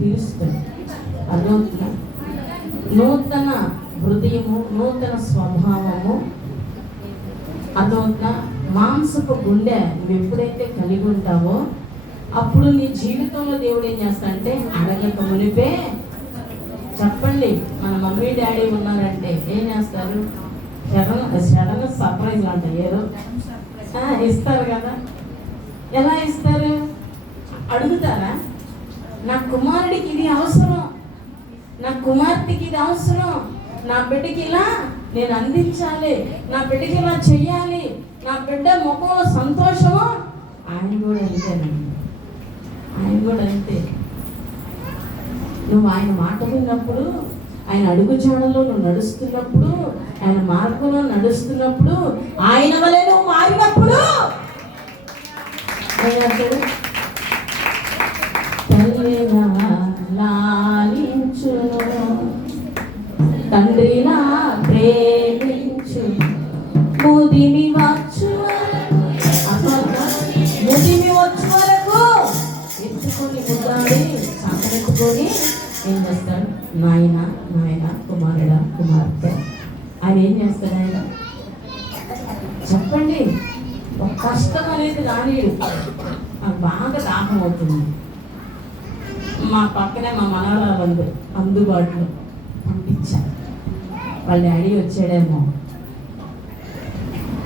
తీరుస్తాడు అర్థమవుతుందా? నూతన హృదయము నూతన స్వభావము అదొక మాంసపు గుండె నువ్వు ఎప్పుడైతే కలిగి ఉంటావో అప్పుడు నీ జీవితంలో దేవుడు ఏం చేస్తాడంటే అడగక మునిపే చెప్పండి. మన మమ్మీ డాడీ ఉన్నారంటే ఏం చేస్తారు? సడన్ సడన్ సర్ప్రైజ్ అంటారు ఇస్తారు కదా. ఎలా ఇస్తారు? అడుగుతారా? నా కుమారుడికి ఇది అవసరం. నా కుమార్తెకి ఇది అవసరం. నా బిడ్డకి ఇలా నేను అందించాలి. నా బిడ్డకి ఇలా చెయ్యాలి. నా బిడ్డ ముఖంలో సంతోషము? ఆయన కూడా అంతేనండి. ఆయన కూడా అంతే. నువ్వు ఆయన మాట విన్నప్పుడు ఆయన అడుగు జాడలో నువ్వు నడుస్తున్నప్పుడు ఆయన మార్గంలో నడుస్తున్నప్పుడు ఆయన వలె నువ్వు మారినప్పుడు ఆయన ఎత్తుకొని ముద్దాడి ఏం చేస్తాడు? నాయన నాయన కుమారుడ కుమార్తె. ఆయన ఏం చేస్తాడు ఆయన? చెప్పండి. ఒక కష్టం అనేది రానియడు నాకు బాగా దాహం అవుతుంది. మా పక్కనే మా మనవరాలు అందుబాటులో పంపించారు. వాళ్ళ డాడీ వచ్చాడేమో.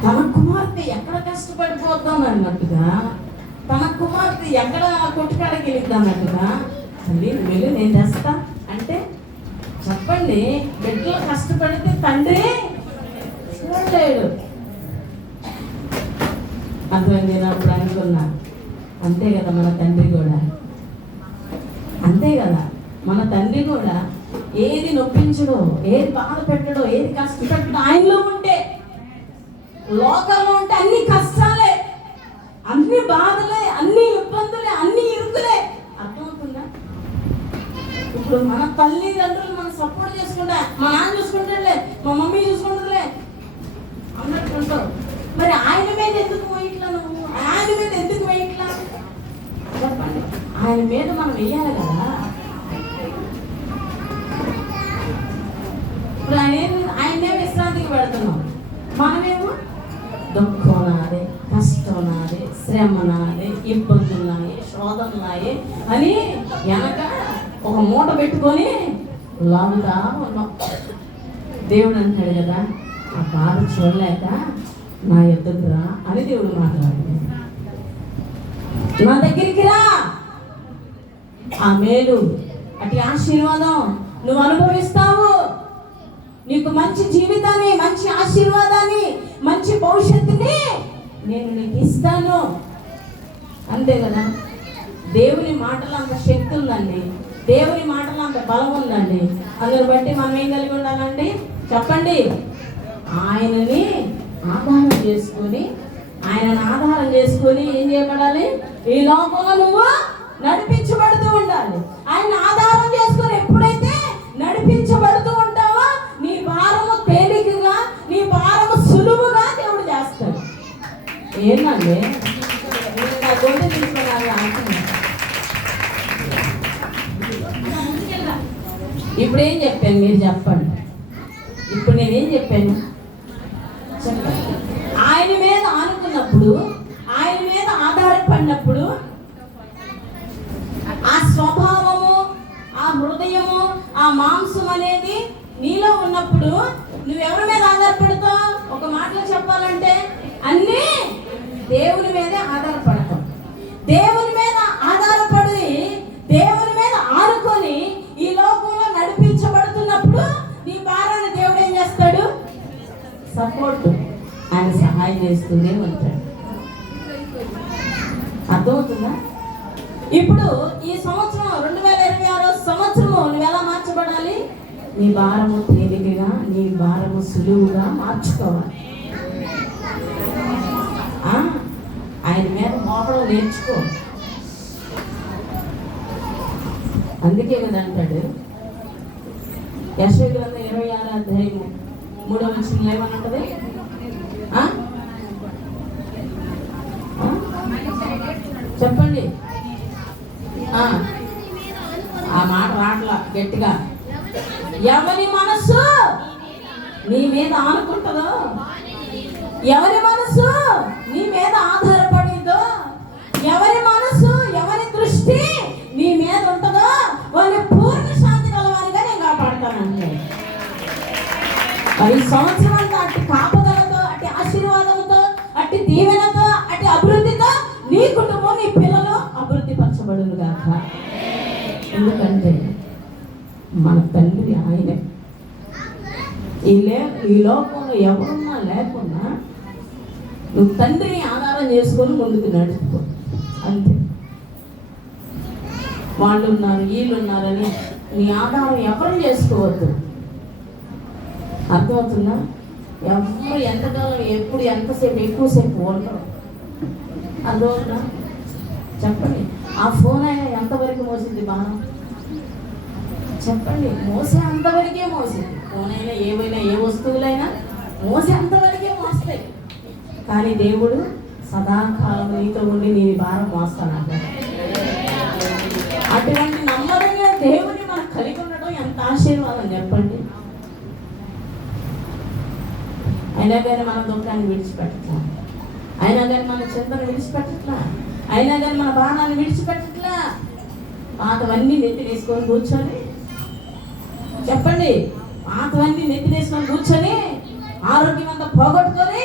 తన కుమార్తె ఎక్కడ కష్టపడిపోతాం అన్నట్టుగా తన కుమార్తె ఎక్కడ కొట్టుకాడకి వెళ్ళిద్దామంటుందా అన్నట్టుగా తల్లి నేను తెస్తా. అంటే చెప్పండి బిడ్డలు కష్టపడితే తండ్రి చూడలేడు. అర్థమైంది నేను అప్పుడు అనుకున్నా అంతే కదా మన తండ్రి కూడా. అంతే కదా మన తండ్రి కూడా ఏది నొప్పించడో ఏది బాధ పెట్టడో ఏది కష్టపెట్టడో ఆయనలో ఉంటే లోకంలో ఉంటే అన్ని కష్టాలే అన్ని బాధలే అన్ని ఇబ్బందులే అన్ని ఇరుకులే అర్థమవుతుందా ఇప్పుడు మన తల్లిదండ్రులు మనం సపోర్ట్ చేసుకుంటా మా నాన్న చూసుకుంటాడులే మా మమ్మీ చూసుకుంటుందిలే అన్నట్టు ఉంటారు. మరి ఆయన మీద ఎందుకు పోయిట్లా నువ్వు? ఆయన మీద ఎందుకు వేయట్లా చెప్పండి. ఆయన మీద మనం వెయ్యాలి కదా. ఇప్పుడు ఆయన ఏం- విశ్రాంతికి పెడుతున్నాం? మనమేమో దుఃఖం నాదే కష్టం నాదే శ్రమ నాదే ఇబ్బందులు నాయే శోధనలు నాయే అని వెనక ఒక మూట పెట్టుకొని లాగుతా ఉన్నాం. దేవుడు అంటాడు కదా ఆ బాధ చూడలేక నా ఎద్దుకు రా అని దేవుడు మాట్లాడాడు నా దగ్గరికి రా. ఆ మేలు అటు ఆశీర్వాదం నువ్వు అనుభవిస్తావు. నీకు మంచి జీవితాన్ని మంచి ఆశీర్వాదాన్ని మంచి భవిష్యత్తుని నేను నీకు ఇస్తాను. అంతే కదా? దేవుని మాటలు అంత శక్తి ఉందండి. దేవుని మాటలు అంత బలం ఉందండి. అందుని బట్టి మనం ఏం కలిగి ఉండాలండి? చెప్పండి. ఆయనని ఆధారం చేసుకొని ఆయనను ఆధారం చేసుకొని ఏం చేయబడాలి? ఈ లోకంలో నువ్వు నడిపించబడుతూ ఉండాలి. ఆయన ఆధారం చేసుకొని ఎప్పుడైతే నడిపించబడుతూ ఉంటావో నీ భారము తేలికగా నీ భారము సులువుగా దేవుడు చేస్తాడు. ఏంటండి? నా గొంతు తీసుకున్నారు అనుకున్నాను ఇప్పుడు ఏం చెప్పాను మీరు చెప్పండి. ఇప్పుడు నేనేం చెప్పాను? చెప్పండి. ఆయన మీద ఆనుకున్నప్పుడు ఆయన మీద ఆధారపడినప్పుడు ఆ స్వభావము ఆ హృదయము ఆ మాంసం అనేది నీలో ఉన్నప్పుడు నువ్వెవరి మీద ఆధారపడతావు? ఒక మాటలో చెప్పాలంటే అన్నీ దేవుని మీదే ఆధారపడతాం దేవుని చేస్తూనే ఉంటాడు. అర్థమవుతుందా? ఇప్పుడు ఈ సంవత్సరం రెండు వేల ఇరవై ఆరో సంవత్సరము నువ్వు ఎలా మార్చబడాలి? నీ భారము తేలికగా నీ భారము సులువుగా మార్చుకోవాలి. ఆ? ఆయన మీద మోపడం నేర్చుకో. అందుకే కదా అంటాడు. యశ్వ గ్రంథం ఇరవై ఆరు అధ్యాయము మూడవ వచ్చిన ఉంటుంది చెప్పండి ఆ, ఆ మాట రాట్లా గట్టిగా. ఎవరి మనస్సు నీ మీద ఆనుకుంటుందో? ఎవరి మనస్సు నీ మీద ఆధారపడిందో? ఎవరి మనస్సు ఎవరి దృష్టి నీ మీద ఉంటుందో? వాళ్ళని పూర్ణ శాంతి కలవారిగా నేను కాపాడతానంటే పది సంవత్సరాలతో సంవత్సరం అంతా అట్టి కాపుదలతో అట్టి ఆశీర్వాదంతో అట్టి దీవెనతో అట్టి అభివృద్ధితో నీ కుటుంబం నీ పిల్లలు అభివృద్ధి పరచబడును గాక ఎందుకంటే మన తండ్రి ఆయనే. ఈ లే ఈ లోకంలో ఎవరున్నా లేకున్నా నువ్వు తండ్రిని ఆధారం చేసుకొని ముందుకు నడుచుకో. అంతే. వాళ్ళు ఉన్నారు వీళ్ళు ఉన్నారని నీ ఆధారం ఎవరు చేసుకోవద్దు. అర్థమవుతుందా? ఎవరు ఎంతకాలం ఎప్పుడు ఎంతసేపు ఎక్కువసేపు ఉండరు. అర్థమవుతుందా? చెప్పండి. ఆ ఫోన్ అయినా ఎంతవరకు మోసింది బాగా చెప్పండి. మోసే అంతవరకే మోసే. ఫోనైనా ఏవైనా ఏ వస్తువులైనా మోసే అంతవరకే మోస్తాయి కానీ దేవుడు సదాకాలం నీతో ఉండి నీ భారం మోస్తానంట అటువంటి నమ్మదగిన దేవుని మనం కలిగి ఉండడం ఎంత ఆశీర్వాదం చెప్పండి. అయినా కానీ మన దుఃఖాన్ని విడిచిపెట్టట్లా? అయినా కానీ మన చింతను విడిచిపెట్టట్లా? అయినా కానీ మన బాణాన్ని విడిచిపెట్టట్లా? పాతవన్నీ నెత్తి తీసుకొని కూర్చొని చెప్పండి. పాతవన్నీ నెత్తినేసుకొని కూర్చొని ఆరోగ్యం అంతా పోగొట్టుకొని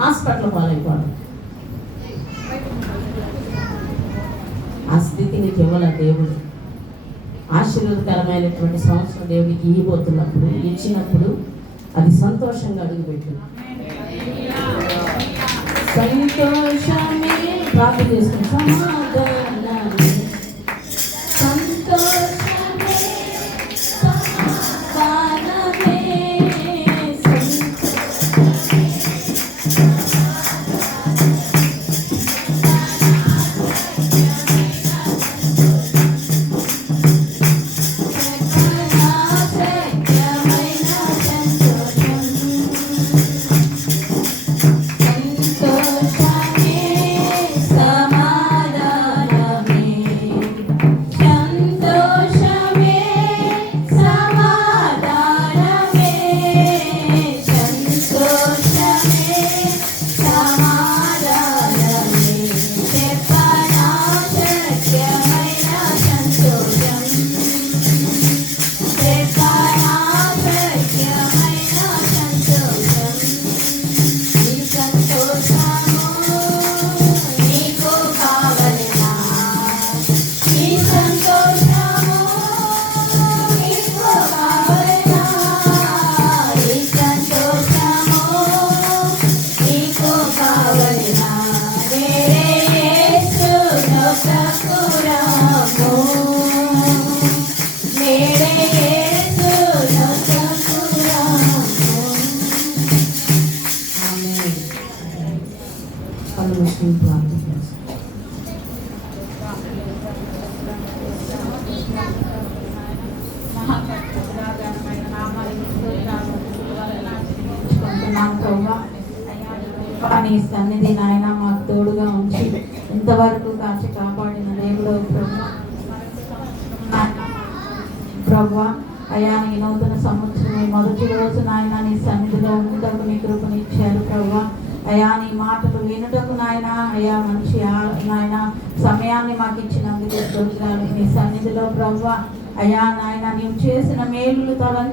హాస్పిటల్ పాలైపోవడం. ఆ స్థితి నీకు ఇవ్వాల దేవుడు? ఆశీర్వదకరమైనటువంటి సంవత్సరం దేవుడికి ఇవ్వబోతున్నప్పుడు ఇచ్చినప్పుడు అది సంతోషంగా అడుగుపెట్టు. సంతోషమే ప్రార్థన చేసుకుని నీ సన్నిధి నాయన మాకు తోడుగా ఉంచి ఇంతవరకు కాచి కాపాడిన దేవుడు ప్రభా అయా నీ నూతన సంవత్సరం మొదటి రోజు నాయన నీ సన్నిధిలో ఉండటకు నీ కృపనిచ్చారు ప్రభా. అయా నీ మాటలు వినుటకు నాయన అయా మంచి ఆ- నాయన సమయాన్ని మాకు ఇచ్చినందుకు నీ సన్నిధిలో ప్రభా అయా నాయన నీవు చేసిన మేలులు తల